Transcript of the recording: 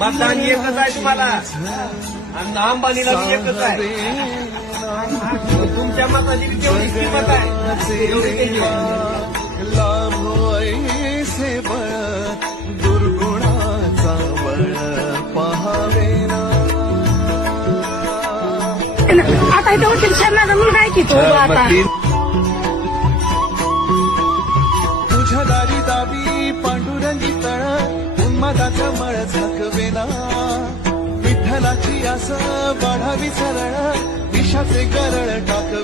मतदान एकच आहे तुम्हाला. आणि अंबानीला बी एकच आहे. तुमच्या मताची बी तेवढीच किंमत आहे. एवढी त्याची. दुर्गुणाचा बळ पहावे आता इथे शर्माचा मुलगा आहे की तो आता? उन्मादाचं मळ झाकवेना. विठ्ठलाची आस वाढावी सरळ. विषाचे गरळ टाकवे